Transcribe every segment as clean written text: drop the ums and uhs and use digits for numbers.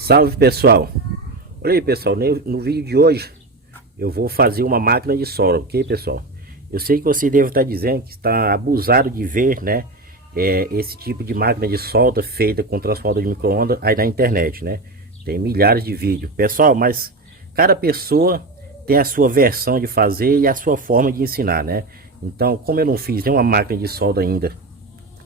Salve pessoal, olha aí pessoal, no vídeo de hoje eu vou fazer uma máquina de solda, ok pessoal? Eu sei que você deve estar dizendo que está abusado de ver, né, esse tipo de máquina de solda feita com transformador de micro-ondas aí na internet, né? Tem milhares de vídeos, pessoal, mas cada pessoa tem a sua versão de fazer e a sua forma de ensinar, né? Então, como eu não fiz nenhuma máquina de solda ainda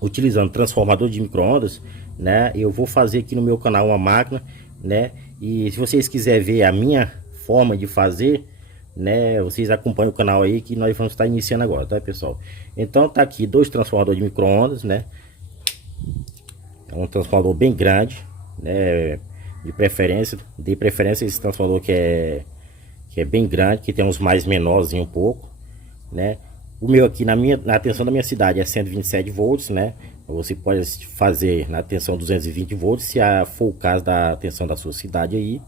utilizando transformador de micro-ondas, né, eu vou fazer aqui no meu canal uma máquina, né, e se vocês quiserem ver a minha forma de fazer, né, vocês acompanham o canal aí que nós vamos estar iniciando agora, tá pessoal? Então tá aqui dois transformadores de micro-ondas, né, é um transformador bem grande, né, de preferência esse transformador que é bem grande, que tem uns mais menorzinho um pouco, né. O meu aqui na tensão da minha cidade é 127 volts, né? Você pode fazer na tensão 220 volts, se for o caso da tensão da sua cidade aí.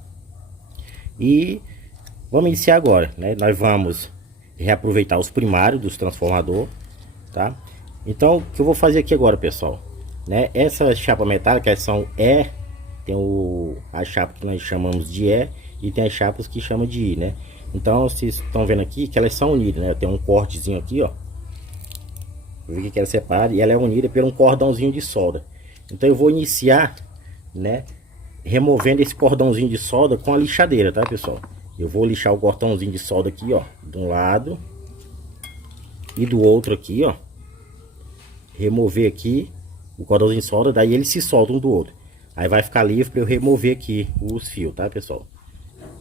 E vamos iniciar agora, né? Nós vamos reaproveitar os primários dos transformador, tá? Então, o que eu vou fazer aqui agora, pessoal, né? Essa chapa metálica são tem a chapa que nós chamamos de e tem as chapas que chamam de I, né? Então vocês estão vendo aqui que elas são unidas, né? Tem um cortezinho aqui, ó. Eu vi que ela separa e ela é unida por um cordãozinho de solda. Então eu vou iniciar, né, removendo esse cordãozinho de solda com a lixadeira, tá, pessoal? Eu vou lixar o cordãozinho de solda aqui, ó, de um lado e do outro aqui, ó. Remover aqui o cordãozinho de solda, daí eles se soltam um do outro. Aí vai ficar livre para eu remover aqui os fios, tá, pessoal?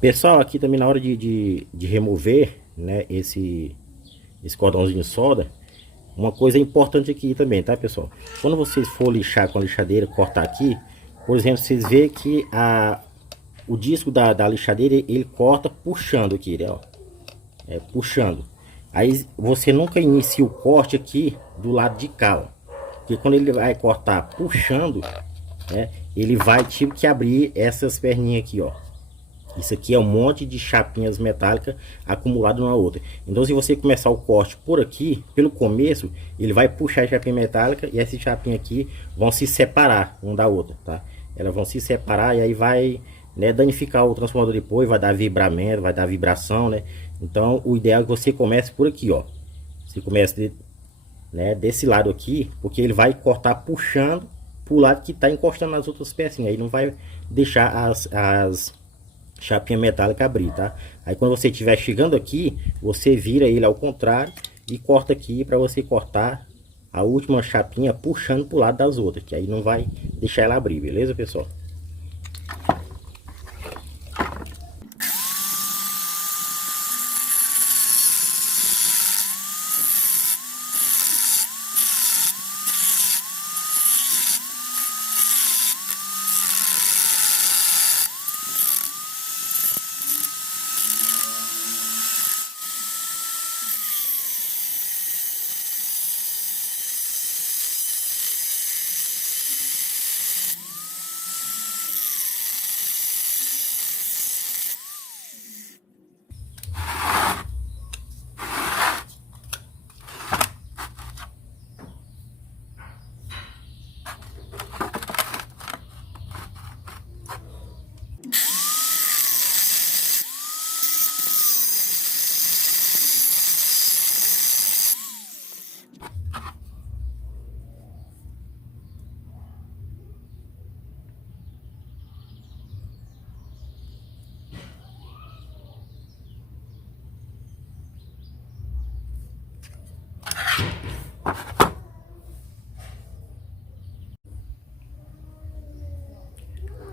Pessoal, aqui também na hora de remover, né, esse cordãozinho de solda, uma coisa importante aqui também, tá, pessoal? Quando vocês for lixar com a lixadeira, cortar aqui, por exemplo, vocês veem que o disco da lixadeira, ele corta puxando aqui, né, ó. Puxando. Aí você nunca inicia o corte aqui do lado de cá, ó. Porque quando ele vai cortar puxando, né, ele vai tipo que abrir essas perninhas aqui, ó. Isso aqui é um monte de chapinhas metálicas acumulado uma outra. Então se você começar o corte por aqui, pelo começo, ele vai puxar a chapinha metálica e essas chapinhas aqui vão se separar uma da outra, tá? Elas vão se separar e aí vai, né, danificar o transformador depois, vai dar vibramento, vai dar vibração, né? Então o ideal é que você comece por aqui, ó. Você comece né, desse lado aqui, porque ele vai cortar puxando pro lado que tá encostando nas outras pecinhas. Aí não vai deixar as chapinha metálica abrir, tá? Aí quando você estiver chegando aqui, você vira ele ao contrário e corta aqui para você cortar a última chapinha puxando pro lado das outras, que aí não vai deixar ela abrir, beleza, pessoal?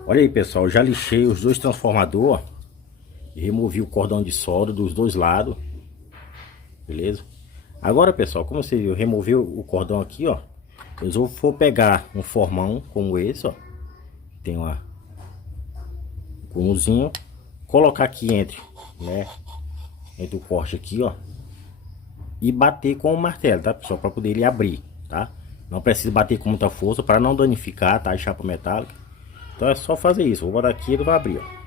Olha aí, pessoal, já lixei os dois transformadores e removi o cordão de solda dos dois lados, beleza? Agora, pessoal, como você viu, removi o cordão aqui, ó. Eu vou pegar um formão como esse, ó. Tem um cunhozinho, colocar aqui né, entre o corte aqui, ó, e bater com o martelo, tá, pessoal, para poder ele abrir, tá? Não precisa bater com muita força para não danificar, tá, a chapa metálica. Então é só fazer isso. Vou botar aqui e ele vai abrir, ó.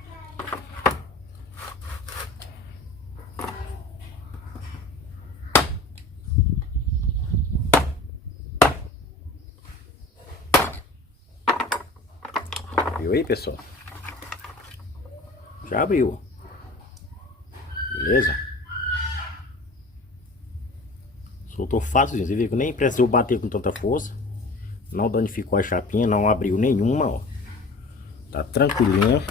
Viu aí, pessoal? Já abriu. Beleza? Soltou fácil, você vê que nem precisou bater com tanta força. Não danificou a chapinha, não abriu nenhuma, ó. Tá tranquilinho.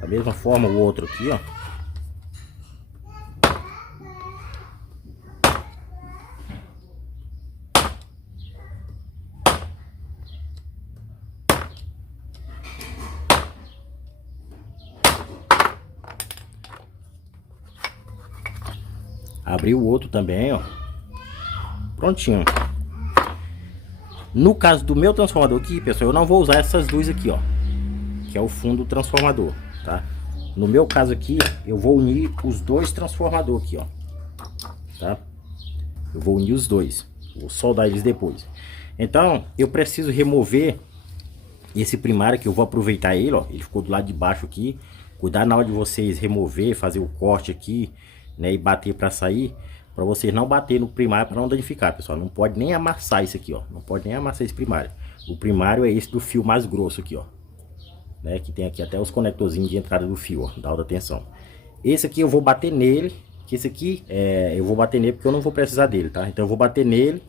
Da mesma forma o outro aqui, ó. Abriu o outro também, ó. Prontinho. No caso do meu transformador aqui, pessoal, eu não vou usar essas luzes aqui, ó. Que é o fundo do transformador, tá? No meu caso aqui, eu vou unir os dois transformadores aqui, ó. Tá? Eu vou unir os dois. Vou soldar eles depois. Então, eu preciso remover esse primário, que eu vou aproveitar ele, ó. Ele ficou do lado de baixo aqui. Cuidar na hora de vocês remover, fazer o corte aqui, né? E bater para sair. Para vocês não bater no primário, para não danificar, pessoal. Não pode nem amassar isso aqui, ó. Não pode nem amassar esse primário. O primário é esse do fio mais grosso aqui, ó. Né? Que tem aqui até os conectorzinhos de entrada do fio, ó, da alta tensão. Esse aqui eu vou bater nele. Que esse aqui, eu vou bater nele porque eu não vou precisar dele, tá? Então eu vou bater nele.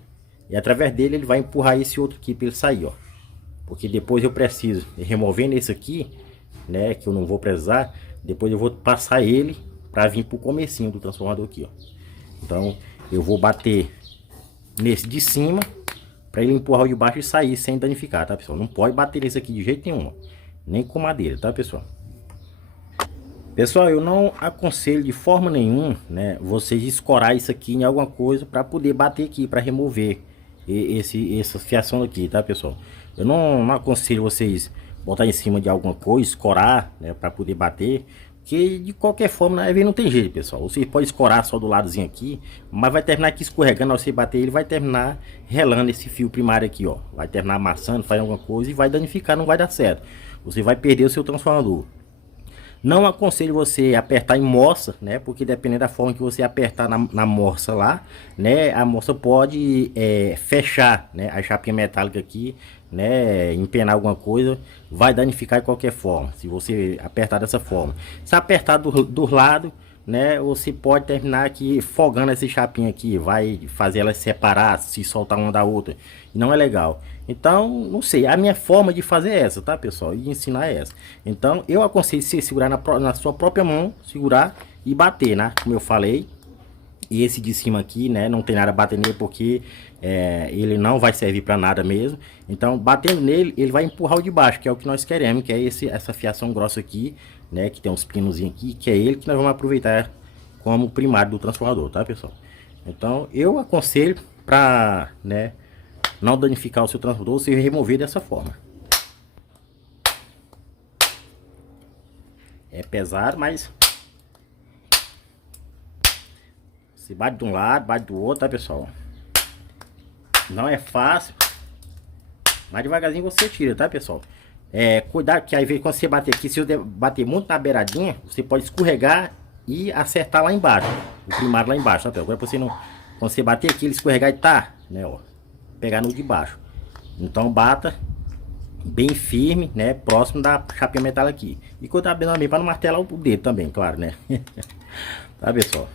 E através dele ele vai empurrar esse outro aqui para ele sair, ó. Porque depois eu preciso, removendo esse aqui, né, que eu não vou precisar, depois eu vou passar ele para vir pro comecinho do transformador aqui, ó. Então eu vou bater nesse de cima para ele empurrar o de baixo e sair sem danificar, tá, pessoal? Não pode bater nesse aqui de jeito nenhum, ó. Nem com madeira, tá, pessoal? Pessoal, eu não aconselho de forma nenhuma, né, vocês escorar isso aqui em alguma coisa para poder bater aqui, para remover essa fiação aqui, tá, pessoal? Eu não aconselho vocês botar em cima de alguma coisa, escorar, né, para poder bater, que de qualquer forma, né, não tem jeito, pessoal. Você pode escorar só do ladozinho aqui, mas vai terminar aqui escorregando. Ao você bater, ele vai terminar relando esse fio primário aqui, ó. Vai terminar amassando, fazendo alguma coisa e vai danificar, não vai dar certo. Você vai perder o seu transformador. Não aconselho você apertar em morsa, né? Porque dependendo da forma que você apertar na morsa lá, né? A morsa pode fechar, né? A chapinha metálica aqui, né? Empenar alguma coisa, vai danificar de qualquer forma. Se você apertar dessa forma. Se apertar do lado, né? Você pode terminar aqui fogando essa chapinha aqui, vai fazer ela separar, se soltar uma da outra. Não é legal. Então, não sei, a minha forma de fazer é essa, tá, pessoal? E ensinar é essa. Então, eu aconselho você segurar na sua própria mão, segurar e bater, né? Como eu falei. E esse de cima aqui, né? Não tem nada a bater nele porque ele não vai servir para nada mesmo. Então, batendo nele, ele vai empurrar o de baixo, que é o que nós queremos, que é essa fiação grossa aqui, né? Que tem uns pinozinhos aqui, que é ele que nós vamos aproveitar como primário do transformador, tá, pessoal? Então, eu aconselho para, né, não danificar o seu transformador, você remover dessa forma. É pesado, mas você bate de um lado, bate do outro, tá, pessoal? Não é fácil, mas devagarzinho você tira, tá, pessoal? Cuidado que aí quando você bater aqui, se você bater muito na beiradinha, você pode escorregar e acertar lá embaixo, o primário lá embaixo, tá, pessoal? Agora você não, quando você bater aqui, ele escorregar e tá, né, ó, pegar no de baixo. Então bata bem firme, né, próximo da chapinha metálica aqui. E cuidado bem também para não martelar o dedo também, claro, né? Tá, pessoal?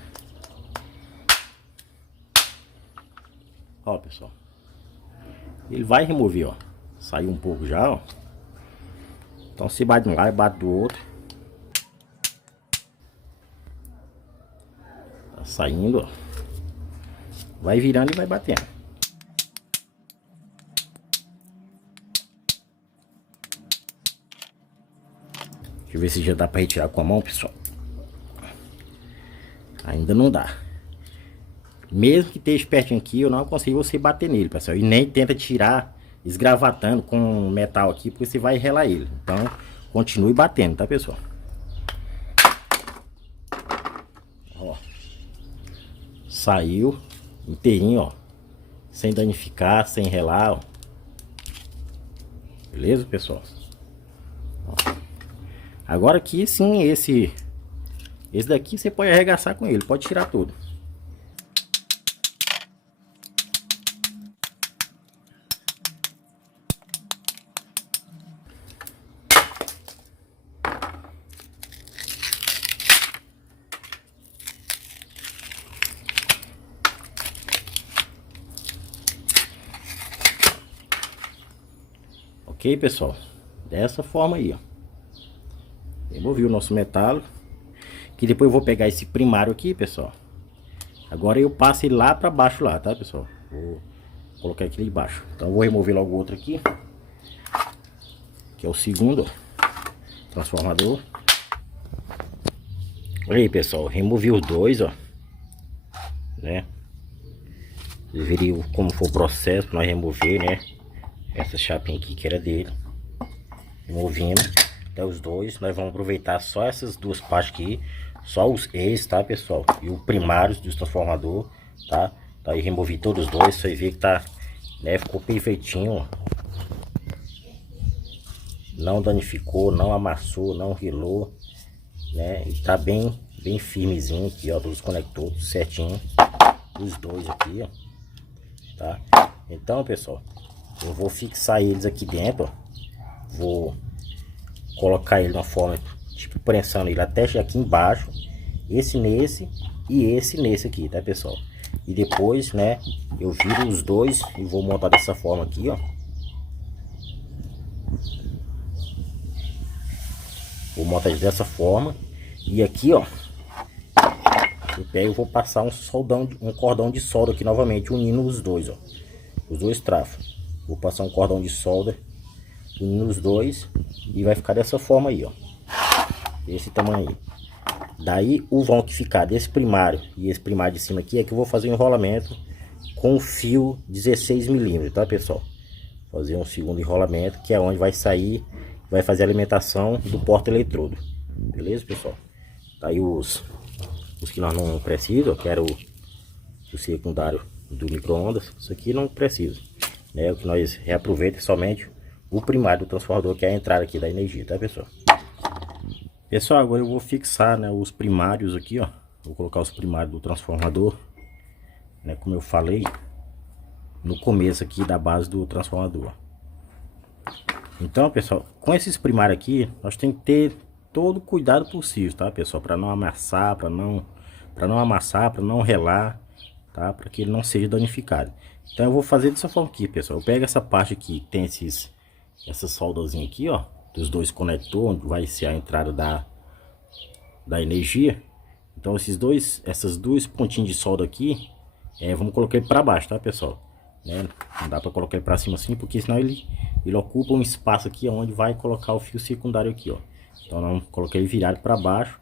Ó, pessoal. Ele vai remover, ó. Saiu um pouco já, ó. Então se bate de um lado, bate do outro. Tá saindo, ó. Vai virando e vai batendo. Deixa eu ver se já dá para retirar com a mão, pessoal. Ainda não dá. Mesmo que esteja pertinho aqui, eu não aconselho você bater nele, pessoal. E nem tenta tirar esgravatando com metal aqui, porque você vai relar ele. Então, continue batendo, tá, pessoal? Ó. Saiu inteirinho, ó. Sem danificar, sem relar, ó. Beleza, pessoal? Ó. Agora aqui sim, esse daqui você pode arregaçar com ele, pode tirar tudo. Ok, pessoal? Dessa forma aí, ó. Removi o nosso metálico. Que depois eu vou pegar esse primário aqui, pessoal. Agora eu passo ele lá pra baixo lá, tá, pessoal? Vou colocar aqui embaixo. Então eu vou remover logo o outro aqui. Que é o segundo, ó, transformador. Olha aí, pessoal. Removi os dois, ó. Né? Vocês veriam como foi o processo pra nós remover, né? Essa chapinha aqui que era dele. Removimos até os dois. Nós vamos aproveitar só essas duas partes aqui. Só os eixos, tá, pessoal? E o primário do transformador, tá? Tá aí, removi todos os dois. Você vê que tá, né? Ficou perfeitinho, ó. Não danificou, não amassou, não rilou, né? E tá bem firmezinho aqui, ó. Dos conectores certinho. Os dois aqui, ó. Tá? Então, pessoal, eu vou fixar eles aqui dentro, ó. Vou colocar ele de uma forma, tipo, prensando ele até chegar aqui embaixo. Esse nesse e esse nesse aqui, tá, pessoal? E depois, né, eu viro os dois e vou montar dessa forma aqui, ó. Vou montar dessa forma. E aqui, ó, eu pego e vou passar um cordão de solda aqui novamente, unindo os dois, ó. Os dois trafos. Vou passar um cordão de solda unindo os dois e vai ficar dessa forma aí, ó. Desse tamanho aí. Daí o vão que ficar desse primário e esse primário de cima aqui é que eu vou fazer um enrolamento com fio 16 milímetros, tá, pessoal? Fazer um segundo enrolamento que é onde vai sair, vai fazer a alimentação do porta-eletrodo. Beleza, pessoal? Daí os que nós não precisamos, eu quero o secundário do micro-ondas. Isso aqui não precisa, né? O que nós reaproveitamos somente o primário do transformador, que é a entrada aqui da energia, tá, pessoal? Pessoal, agora eu vou fixar, né, os primários aqui, ó. Vou colocar os primários do transformador, né, como eu falei no começo aqui da base do transformador. Então, pessoal, com esses primários aqui, nós temos que ter todo o cuidado possível, tá, pessoal? Para não amassar, para não relar, tá? Para que ele não seja danificado. Então eu vou fazer dessa forma aqui, pessoal. Eu pego essa parte aqui que tem essas soldazinhas aqui, ó, dos dois conectores, onde vai ser a entrada da energia. Então essas duas pontinhas de solda aqui, vamos colocar ele para baixo, tá, pessoal? Né? Não dá para colocar ele para cima assim, porque senão ele ocupa um espaço aqui onde vai colocar o fio secundário aqui, ó. Então não coloquei ele virado para baixo,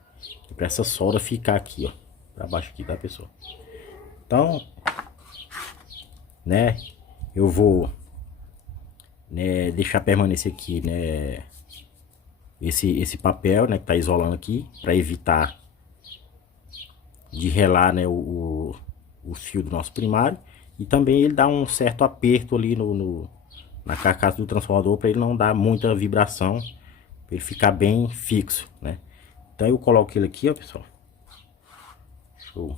para essa solda ficar aqui, ó, para baixo aqui, tá, pessoal? Então, né, eu vou, né, deixar permanecer aqui, né, esse papel, né, que tá isolando aqui, para evitar de relar, né, o fio do nosso primário. E também ele dá um certo aperto ali na carcaça do transformador, para ele não dar muita vibração, para ele ficar bem fixo, né? Então eu coloco ele aqui, ó, pessoal. Show.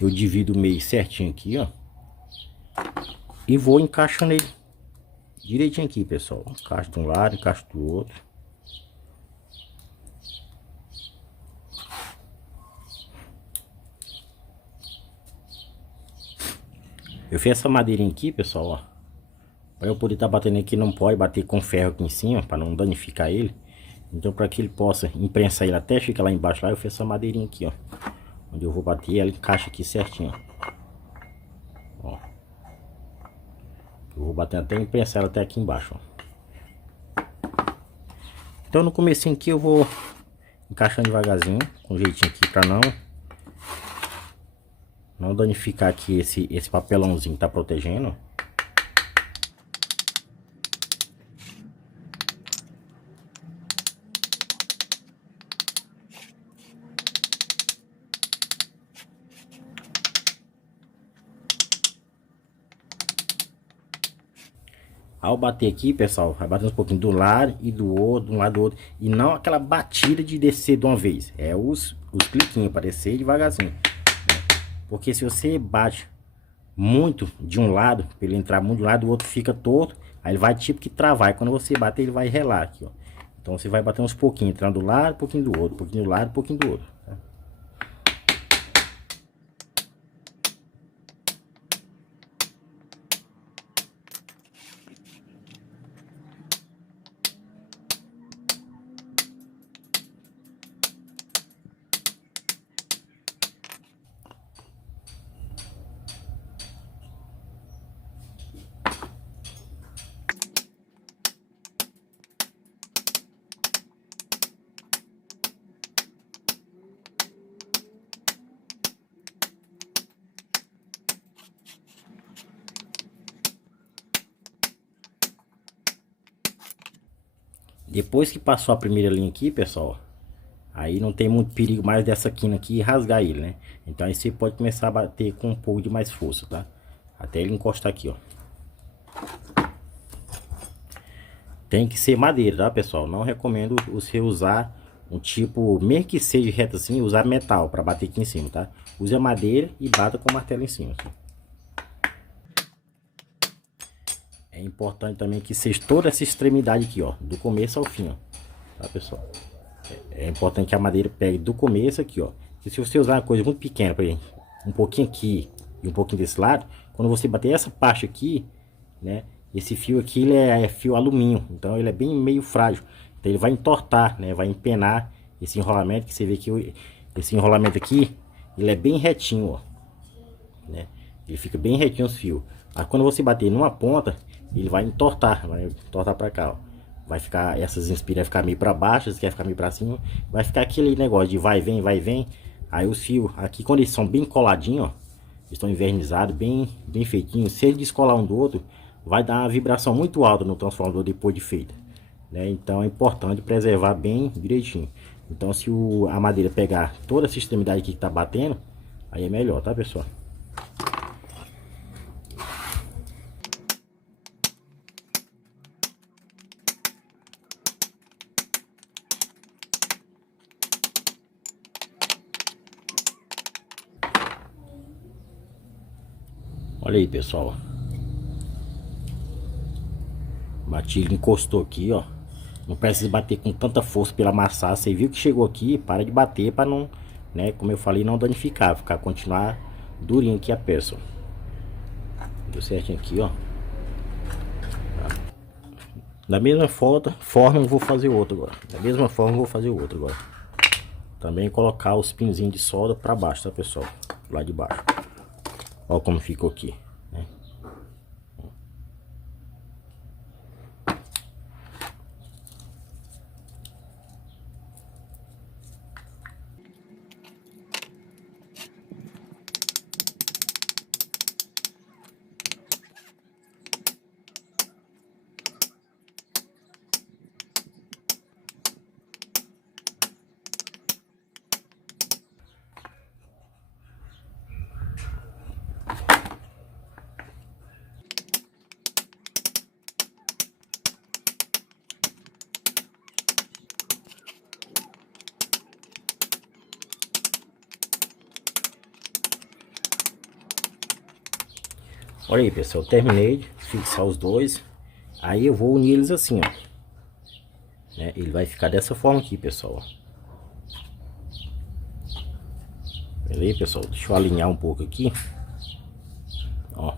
Eu divido o meio certinho aqui, ó. E vou encaixando ele direitinho aqui, pessoal. Encaixo de um lado, encaixo do outro. Eu fiz essa madeirinha aqui, pessoal, ó. Para eu poder estar batendo aqui, não pode bater com ferro aqui em cima, para não danificar ele. Então, para que ele possa imprensar ele até ficar lá embaixo, lá eu fiz essa madeirinha aqui, ó. Onde eu vou bater, ela encaixa aqui certinho, ó. Eu vou bater até imprensar ela até aqui embaixo, ó. Então, no comecinho aqui eu vou encaixando devagarzinho, com jeitinho aqui, para não danificar aqui esse papelãozinho que tá protegendo. Ao bater aqui, pessoal, vai bater um pouquinho do lado e do outro, de um lado do outro. E não aquela batida de descer de uma vez. É os cliquinhos para descer devagarzinho. Porque se você bate muito de um lado, para ele entrar muito de um lado, o outro fica torto. Aí ele vai tipo que travar. E quando você bater, ele vai relar aqui, ó. Então você vai bater uns pouquinhos, entrando do lado, um pouquinho do outro, um pouquinho do lado, um pouquinho do outro. Tá? Depois que passou a primeira linha aqui, pessoal, aí não tem muito perigo mais dessa quina aqui rasgar ele, né? Então aí você pode começar a bater com um pouco de mais força, tá? Até ele encostar aqui, ó. Tem que ser madeira, tá, pessoal? Não recomendo você usar um tipo, mesmo que seja reto assim, usar metal para bater aqui em cima, tá? Use a madeira e bata com o martelo em cima, assim. É importante também que seja toda essa extremidade aqui, ó, do começo ao fim, ó, tá, pessoal? É importante que a madeira pegue do começo aqui, ó. E se você usar uma coisa muito pequena, por exemplo, um pouquinho aqui e um pouquinho desse lado, quando você bater essa parte aqui, né, esse fio aqui ele é fio alumínio, então ele é bem meio frágil, então ele vai entortar, né, vai empenar esse enrolamento, que você vê que esse enrolamento aqui, ele é bem retinho, ó, né, ele fica bem retinho os fios. Mas quando você bater numa ponta, ele vai entortar para cá, ó. Vai ficar, essas inspiras vai ficar meio para baixo, esse quer ficar meio para cima, vai ficar aquele negócio de vai e vem. Aí os fios aqui, quando eles são bem coladinhos, ó, estão envernizados, bem feitinhos, se ele descolar um do outro, vai dar uma vibração muito alta no transformador depois de feita, né? Então é importante preservar bem direitinho. Então se a madeira pegar toda essa extremidade aqui que tá batendo, aí é melhor, tá, pessoal? Olha aí, pessoal. Bati, ele encostou aqui, ó. Não precisa bater com tanta força pela amassar. Você viu que chegou aqui, para de bater para não, né, como eu falei, não danificar, continuar durinho aqui a peça. Deu certinho aqui, ó. Da mesma forma eu vou fazer outro agora. Da mesma forma eu vou fazer outro agora. Também colocar os pinzinhos de solda para baixo, tá, pessoal? Lá de baixo. Olha como ficou aqui, né? Olha aí, pessoal, terminei de fixar os dois. Aí eu vou unir eles assim, ó, né? Ele vai ficar dessa forma aqui, pessoal. Beleza, pessoal? Deixa eu alinhar um pouco aqui. Ó,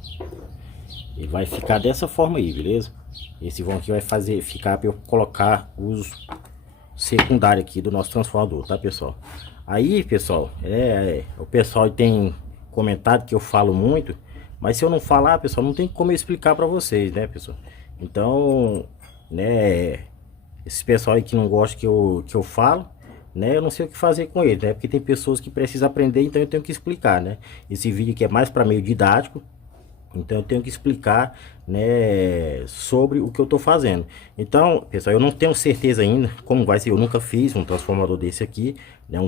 ele vai ficar dessa forma aí, beleza? Esse vão aqui vai ficar para eu colocar os secundários aqui do nosso transformador, tá, pessoal? Aí, pessoal, o pessoal tem comentado que eu falo muito, mas se eu não falar, pessoal, não tem como eu explicar para vocês, né, pessoal? Então, né, esse pessoal aí que não gosta que eu falo, né, eu não sei o que fazer com ele, né? Porque tem pessoas que precisam aprender, então eu tenho que explicar, né? Esse vídeo aqui é mais para meio didático, então eu tenho que explicar, né, sobre o que eu tô fazendo. Então, pessoal, eu não tenho certeza ainda como vai ser. Eu nunca fiz um transformador desse aqui, né,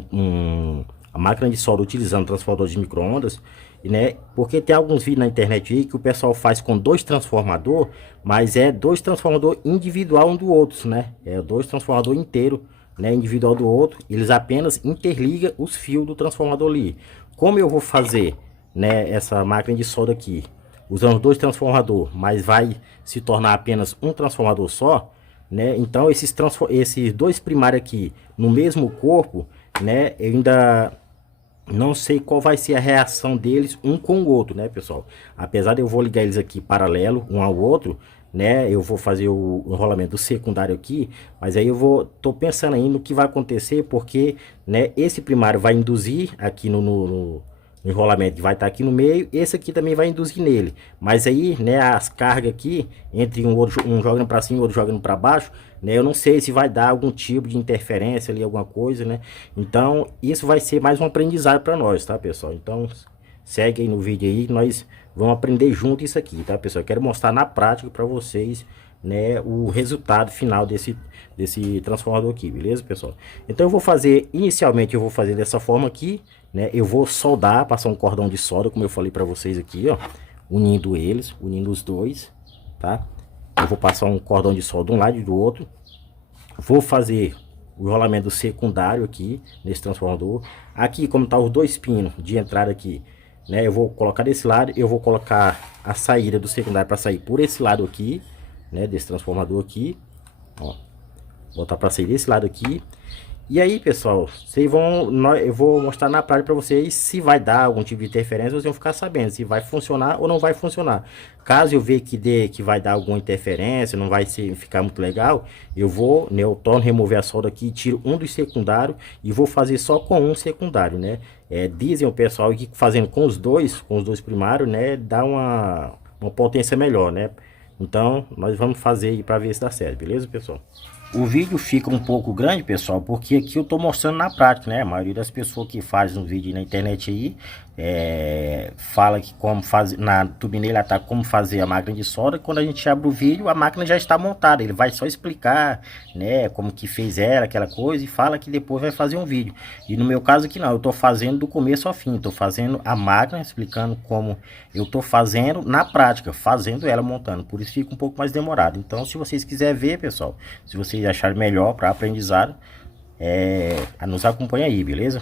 a máquina de solda utilizando transformador de micro-ondas, né? Porque tem alguns vídeos na internet aí que o pessoal faz com dois transformadores, mas é dois transformadores individual um do outro, né? É dois transformadores inteiro, né, individual do outro. Eles apenas interligam os fios do transformador ali. Como eu vou fazer, né, essa máquina de solda aqui usando dois transformadores, mas vai se tornar apenas um transformador só, né? Então esses dois primários aqui no mesmo corpo, né, eu ainda não sei qual vai ser a reação deles um com o outro, né, pessoal? Apesar de eu vou ligar eles aqui paralelo um ao outro, né, eu vou fazer o enrolamento do secundário aqui, mas aí tô pensando aí no que vai acontecer, porque, né, esse primário vai induzir aqui no enrolamento, vai estar aqui no meio, esse aqui também vai induzir nele, mas aí, né, as cargas aqui, entre um jogando para cima e outro jogando para baixo, né, eu não sei se vai dar algum tipo de interferência ali, alguma coisa, né? Então isso vai ser mais um aprendizado para nós, tá, pessoal? Então segue aí no vídeo aí, nós vamos aprender junto isso aqui, tá, pessoal? Eu quero mostrar na prática para vocês, né, o resultado final desse transformador aqui, beleza, pessoal? Então eu vou fazer, inicialmente eu vou fazer dessa forma aqui, né? Eu vou soldar, passar um cordão de solda, como eu falei para vocês aqui, ó, unindo os dois, tá? Eu vou passar um cordão de solda de um lado e do outro. Vou fazer o rolamento secundário aqui nesse transformador. Aqui, como tá os dois pinos de entrada aqui, né? Eu vou colocar desse lado, eu vou colocar a saída do secundário para sair por esse lado aqui, né? Desse transformador aqui, ó. Botar para sair desse lado aqui. E aí, pessoal, eu vou mostrar na prática para vocês se vai dar algum tipo de interferência, vocês vão ficar sabendo se vai funcionar ou não vai funcionar. Caso eu ver que vai dar alguma interferência, não vai ficar muito legal, eu vou, né, eu torno remover a solda aqui, tiro um dos secundários e vou fazer só com um secundário, né? Dizem o pessoal que fazendo com os dois primários, né, dá uma potência melhor, né? Então, nós vamos fazer aí para ver se dá certo, beleza, pessoal? O vídeo fica um pouco grande, pessoal, porque aqui eu tô mostrando na prática, né? A maioria das pessoas que fazem um vídeo na internet aí, fala que como fazer, na thumbnail tá como fazer a máquina de solda. Quando a gente abre o vídeo, a máquina já está montada, ele vai só explicar, né, como que fez ela, aquela coisa, e fala que depois vai fazer um vídeo. E no meu caso aqui não, eu tô fazendo do começo ao fim, tô fazendo a máquina, explicando como eu tô fazendo na prática, fazendo ela montando, por isso fica um pouco mais demorado. Então, se vocês quiserem ver, pessoal, se vocês acharem melhor para aprendizado, nos acompanha aí, beleza?